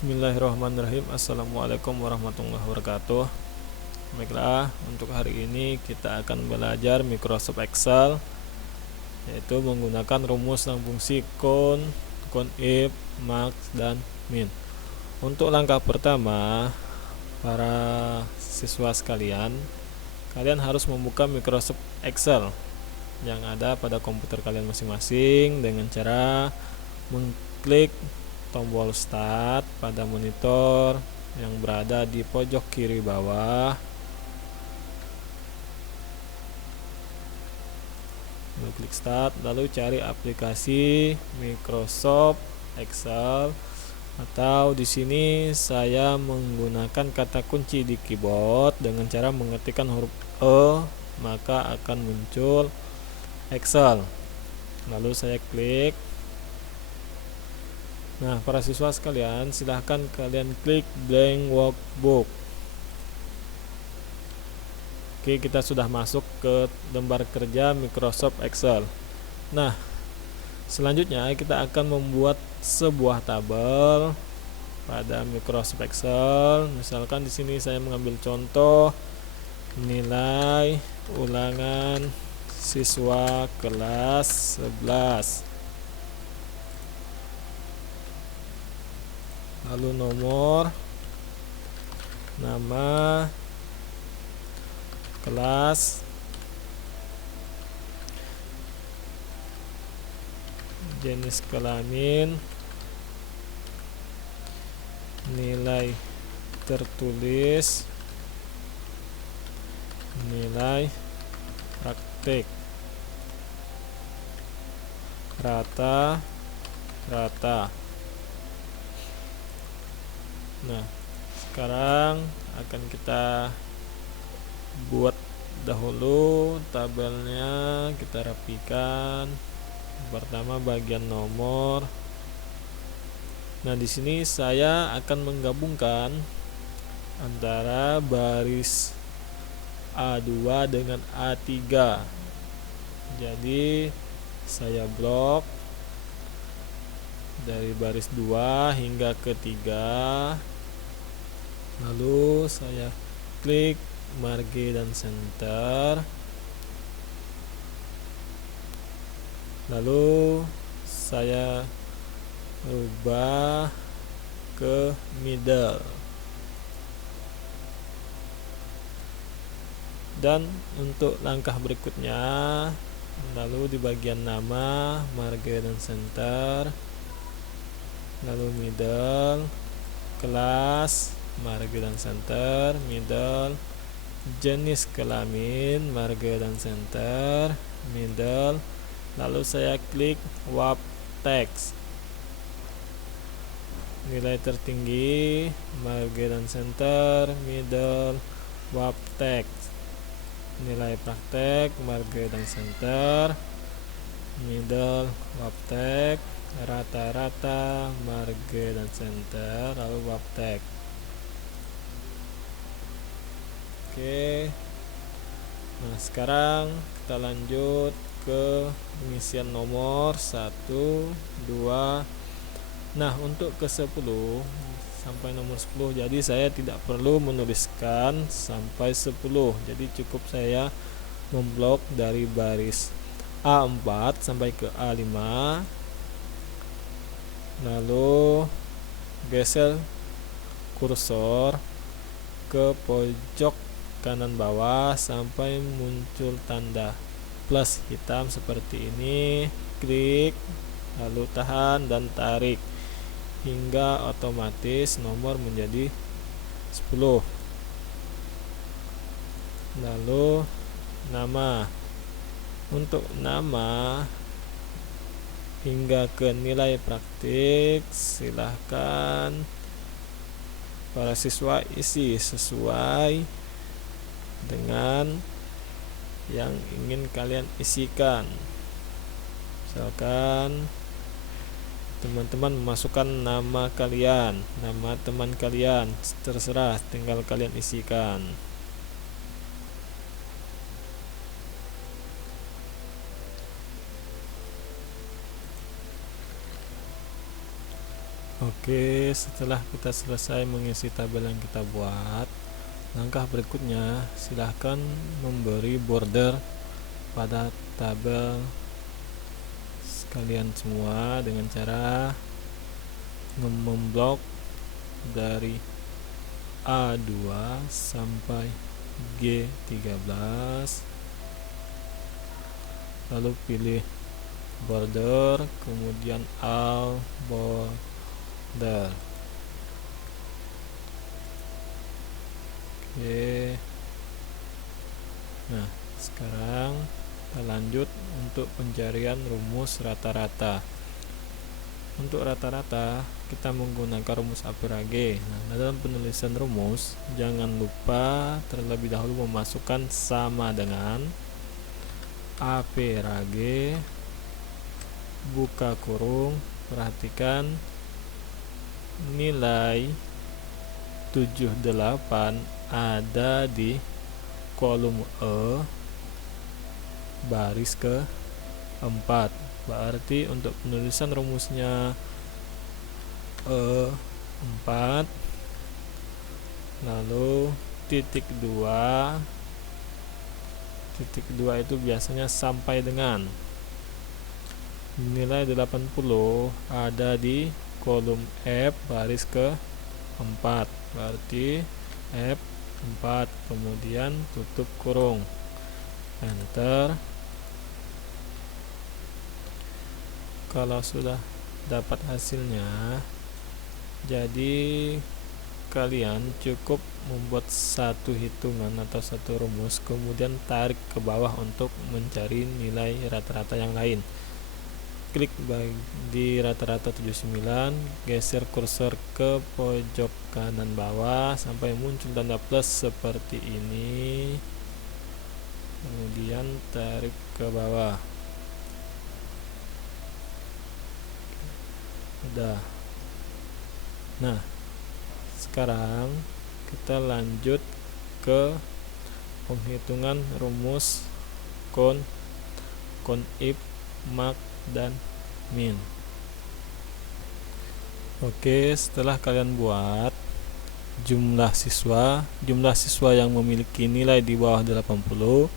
Bismillahirrahmanirrahim. Assalamualaikum warahmatullahi wabarakatuh. Baiklah, untuk hari ini kita akan belajar Microsoft Excel, yaitu menggunakan rumus dan fungsi count, if, max, dan min. Untuk langkah pertama, para siswa sekalian, kalian harus membuka Microsoft Excel yang ada pada komputer kalian masing-masing dengan cara mengklik tombol start pada monitor yang berada di pojok kiri bawah. Lalu klik start, lalu cari aplikasi Microsoft Excel, atau di sini saya menggunakan kata kunci di keyboard dengan cara mengetikkan huruf E, maka akan muncul Excel. Lalu saya klik. Nah, para siswa sekalian, silahkan kalian klik blank workbook. Oke, kita sudah masuk ke lembar kerja Microsoft Excel. Nah, selanjutnya kita akan membuat sebuah tabel pada Microsoft Excel. Misalkan di sini saya mengambil contoh nilai ulangan siswa kelas 11. Lalu nomor, nama, kelas, jenis kelamin, nilai tertulis, nilai praktik, rata. Nah, sekarang akan kita buat dahulu tabelnya, kita rapikan. Pertama bagian nomor. Nah, di sini saya akan menggabungkan antara baris A2 dengan A3. Jadi saya blok dari baris 2 hingga ke 3. Lalu saya klik marge dan center. Lalu saya ubah ke middle. Dan untuk langkah berikutnya, lalu di bagian nama, marge dan center, lalu middle, kelas, marge dan center, middle, jenis kelamin, marge dan center, middle. Lalu saya klik wrap text, nilai tertinggi, marge dan center, middle, wrap text, nilai praktek, marge dan center, middle, wrap text, rata-rata, marge dan center, lalu wrap text. Oke. Nah, sekarang kita lanjut ke pengisian nomor 1, 2. Nah, untuk ke 10 sampai nomor 10, jadi saya tidak perlu menuliskan sampai 10. Jadi cukup saya memblok dari baris A4 sampai ke A5. Lalu geser kursor ke pojok kanan bawah sampai muncul tanda plus hitam seperti ini. Klik, lalu tahan dan tarik hingga otomatis nomor menjadi 10. Lalu nama. Untuk nama hingga ke nilai praktik, silahkan para siswa isi sesuai dengan yang ingin kalian isikan. Misalkan teman-teman memasukkan nama kalian, nama teman kalian, terserah, tinggal kalian isikan. Oke, setelah kita selesai mengisi tabel yang kita buat, langkah berikutnya silahkan memberi border pada tabel sekalian semua dengan cara memblok dari A2 sampai G13, lalu pilih border, kemudian all border. Oke, nah sekarang kita lanjut untuk pencarian rumus rata-rata. Untuk rata-rata kita menggunakan rumus AP rage. Nah, dalam penulisan rumus jangan lupa terlebih dahulu memasukkan sama dengan AP rage buka kurung, perhatikan nilai 78 ada di kolom E baris ke-4. Berarti untuk penulisan rumusnya E4, lalu titik 2 itu biasanya sampai dengan nilai 80 ada di kolom F baris ke-4. Berarti F4, kemudian tutup kurung, enter. Kalau sudah dapat hasilnya, jadi kalian cukup membuat satu hitungan atau satu rumus, kemudian tarik ke bawah untuk mencari nilai rata-rata yang lain. Klik di rata-rata 79, geser kursor ke pojok kanan bawah sampai muncul tanda plus seperti ini, kemudian tarik ke bawah. Udah. Nah, sekarang kita lanjut ke penghitungan rumus kon if, max, dan min. Oke, setelah kalian buat jumlah siswa yang memiliki nilai di bawah 80,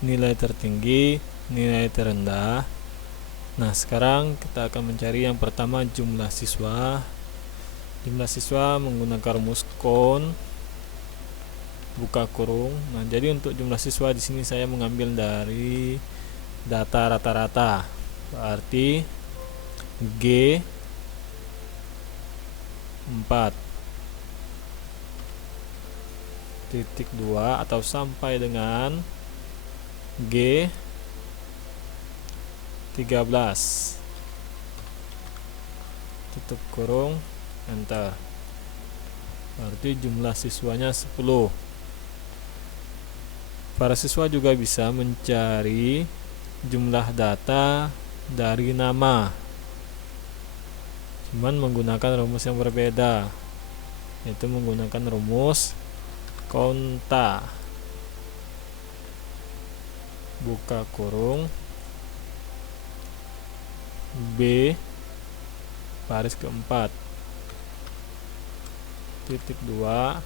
nilai tertinggi, nilai terendah. Nah, sekarang kita akan mencari yang pertama jumlah siswa. Jumlah siswa menggunakan rumus kon buka kurung. Nah, jadi untuk jumlah siswa di sini saya mengambil dari data rata-rata. Berarti G4 titik 2 atau sampai dengan G13, tutup kurung, enter. Berarti jumlah siswanya 10. Para siswa juga bisa mencari jumlah data dari nama, cuman menggunakan rumus yang berbeda, yaitu menggunakan rumus konta buka kurung B baris ke-4 titik 2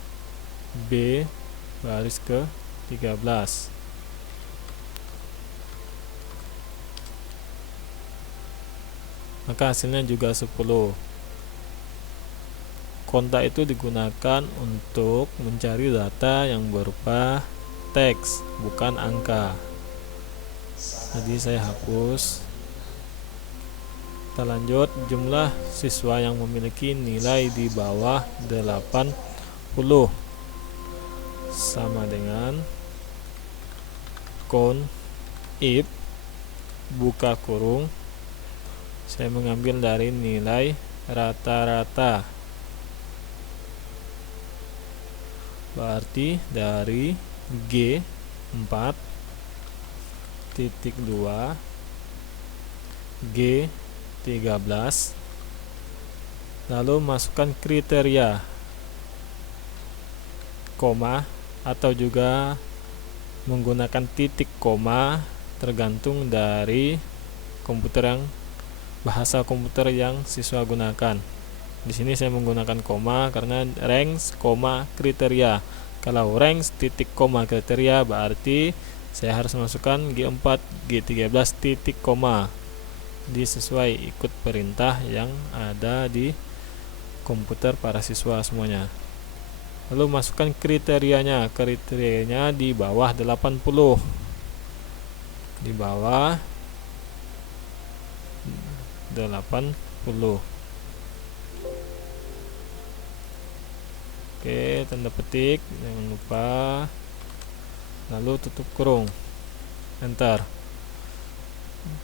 B baris ke-13. Maka hasilnya juga 10. Konta itu digunakan untuk mencari data yang berupa teks, bukan angka. Jadi saya hapus. Kita lanjut, jumlah siswa yang memiliki nilai di bawah 80 sama dengan kon if buka kurung, saya mengambil dari nilai rata-rata, berarti dari G4 titik 2 G13, lalu masukkan kriteria koma atau juga menggunakan titik koma, tergantung dari bahasa komputer yang siswa gunakan. Di sini saya menggunakan koma karena range, koma, kriteria. Kalau range titik koma kriteria berarti saya harus masukkan G4, G13 titik koma. Sesuai ikut perintah yang ada di komputer para siswa semuanya. Lalu masukkan kriterianya. Kriterianya di bawah 80. Di bawah 80. Oke, tanda petik, jangan lupa. Lalu tutup kurung, enter.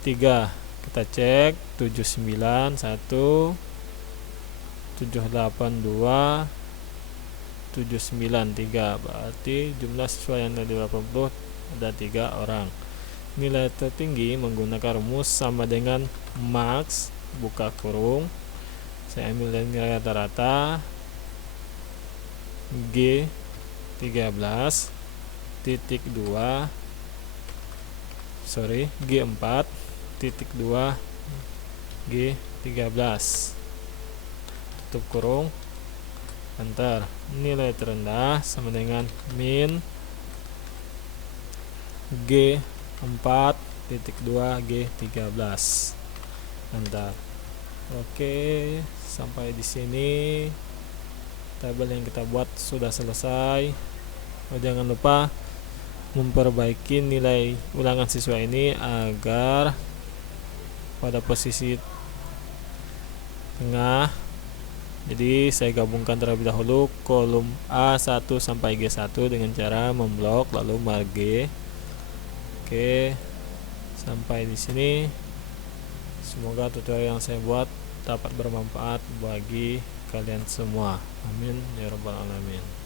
3, kita cek 791 782 793, berarti jumlah siswa yang dari 80 ada 3 orang. Nilai tertinggi menggunakan rumus sama dengan max, buka kurung, saya ambil dari nilai rata-rata G13 titik 2 G4 titik 2 G13, tutup kurung, enter. Nilai terendah sama dengan min G4 titik 2 G13, enter. Oke, sampai di sini tabel yang kita buat sudah selesai. Jangan lupa memperbaiki nilai ulangan siswa ini agar pada posisi tengah. Jadi saya gabungkan terlebih dahulu kolom A1 sampai G1 dengan cara memblok lalu marge. Oke, sampai di sini. Semoga tutorial yang saya buat dapat bermanfaat bagi kalian semua. Amin ya rabbal alamin.